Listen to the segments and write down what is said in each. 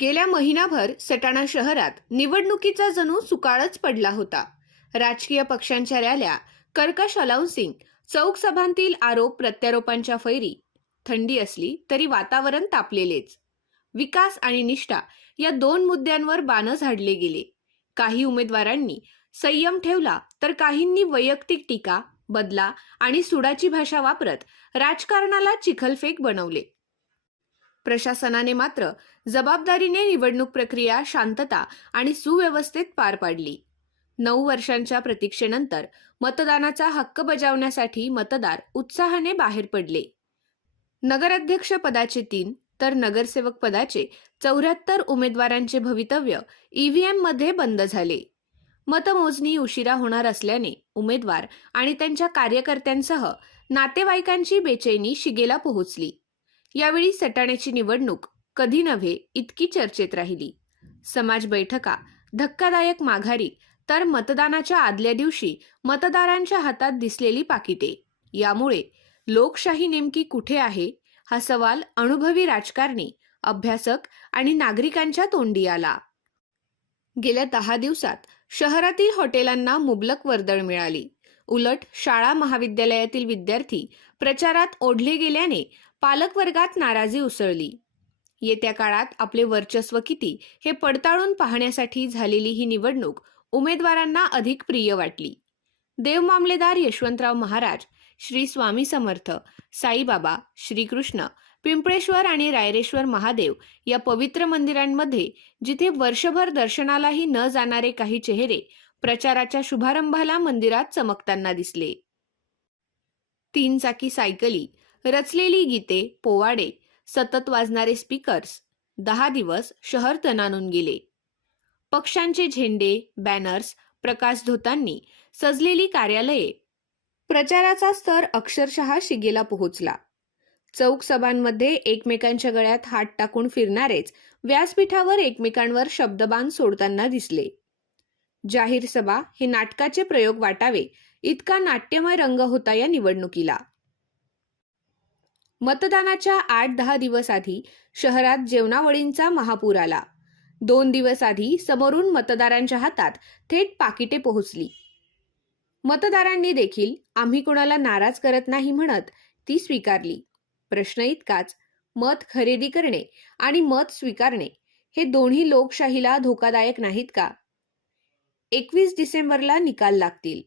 गेल्या महिनाभर सटाणा शहरात निवडणुकीचा जणू सुकाळच पडला होता. राजकीय पक्षांच्या रॅल्या कर्कश अलाउन्सिंग चौक सभांतील आरोप प्रत्यारोपांच्या फैरी थंडी असली तरी वातावरण तापलेलेच. विकास आणि निष्ठा या दोन मुद्द्यांवर बाणं झाडले गेले. काही उमेदवारांनी संयम ठेवला तर काहींनी वैयक्तिक टीका बदला आणि सुडाची भाषा वापरत राजकारणाला चिखलफेक बनवले. प्रशासनाने मात्र जबाबदारीने निवडणूक प्रक्रिया शांतता आणि सुव्यवस्थेत पार पाडली. नऊ वर्षांच्या प्रतीक्षेनंतर मतदानाचा हक्क बजावण्यासाठी मतदार उत्साहाने बाहेर पडले. नगराध्यक्ष पदाचे तीन तर नगरसेवक पदाचे चौऱ्याहत्तर उमेदवारांचे भवितव्य ईव्हीएममध्ये बंद झाले. मतमोजणी उशिरा होणार असल्याने उमेदवार आणि त्यांच्या कार्यकर्त्यांसह नातेवाईकांची बेचैनी शिगेला पोहोचली. यावेळी सटाण्याची निवडणूक कधी नव्हे इतकी चर्चेत राहिली. समाज बैठका धक्कादायक माघारी तर मतदानाच्या आदल्या दिवशी मतदारांच्या हातात दिसलेली पाकिटे. यामुळे लोकशाही नेमकी कुठे आहे? हा सवाल अनुभवी राजकारणी अभ्यासक आणि नागरिकांच्या तोंडी आला. गेल्या दहा दिवसात शहरातील हॉटेलांना मुबलक वर्दळ मिळाली. उलट शाळा महाविद्यालयातील विद्यार्थी प्रचारात ओढले गेल्याने पालकवर्गात नाराजी उसळली. येत्या काळात आपले वर्चस्व किती हे पडताळून पाहण्यासाठी झालेली ही निवडणूक उमेदवारांना अधिक प्रिय वाटली. देव मामलेदार यशवंतराव महाराज श्री स्वामी समर्थ साईबाबा श्रीकृष्ण पिंपळेश्वर आणि रायरेश्वर महादेव या पवित्र मंदिरांमध्ये जिथे वर्षभर दर्शनालाही न जाणारे काही चेहरे प्रचाराच्या शुभारंभाला मंदिरात चमकताना दिसले. तीन चाकी सायकली रचलेली गीते पोवाडे सतत वाजणारे स्पीकर्स दहा दिवस शहर तणानून गेले. पक्षांचे झेंडे बॅनर्स प्रकाश धोतांनी सजलेली कार्यालये. प्रचाराचा स्तर अक्षरशः शिगेला पोहोचला. चौक सभांमध्ये एकमेकांच्या गळ्यात हात टाकून फिरणारेच व्यासपीठावर एकमेकांवर शब्दबाण सोडताना दिसले. जाहीर सभा हे नाटकाचे प्रयोग वाटावे इतका नाट्यमय रंग होता या निवडणुकीला. मतदानाच्या आठ दहा दिवस आधी शहरात जेवणावळींचा महापूर आला. दोन दिवस आधी समोरून मतदारांच्या हातात थेट पाकिटे पोहोचली. मतदारांनी देखील आम्ही कुणाला नाराज करत नाही म्हणत ती स्वीकारली. प्रश्न इतकाच मत खरेदी करणे आणि मत स्वीकारणे हे दोन्ही लोकशाहीला धोकादायक नाहीत का? एकवीस डिसेंबरला निकाल लागतील.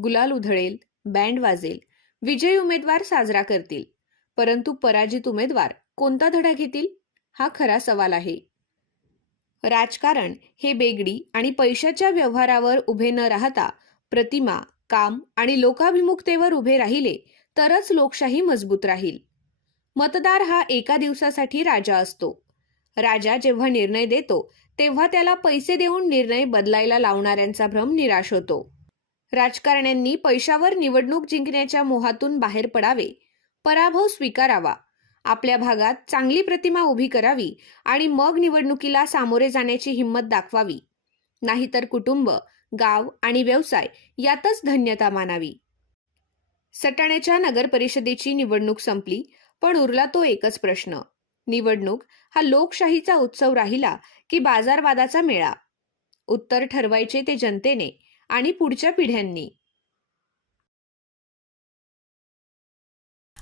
गुलाल उधळेल बँड वाजेल विजयी उमेदवार साजरा करतील. परंतु पराजित उमेदवार कोणता धडा घेतील? हा खरा सवाल आहे. राजकारण हे बेगडी आणि पैशाच्या व्यवहारावर उभे न राहता प्रतिमा काम आणि लोकाभिमुखतेवर उभे राहिले तरच लोकशाही मजबूत राहील. मतदार हा एका दिवसासाठी राजा असतो. राजा जेव्हा निर्णय देतो तेव्हा त्याला पैसे देऊन निर्णय बदलायला लावणाऱ्यांचा भ्रम निराश होतो. राजकारण्यांनी पैशावर निवडणूक जिंकण्याच्या मोहातून बाहेर पडावे पराभव स्वीकारावा. आपल्या भागात चांगली प्रतिमा उभी करावी आणि मग निवडणुकीला सामोरे जाण्याची हिंमत दाखवावी. नाहीतर कुटुंब गाव आणि व्यवसाय यातच धन्यता मानावी. सटाण्याच्या नगर परिषदेची निवडणूक संपली पण उरला तो एकच प्रश्न. निवडणूक हा लोकशाहीचा उत्सव राहिला की बाजारवादाचा मेळा? उत्तर ठरवायचे ते जनतेने आणि पुढच्या पिढ्यांनी.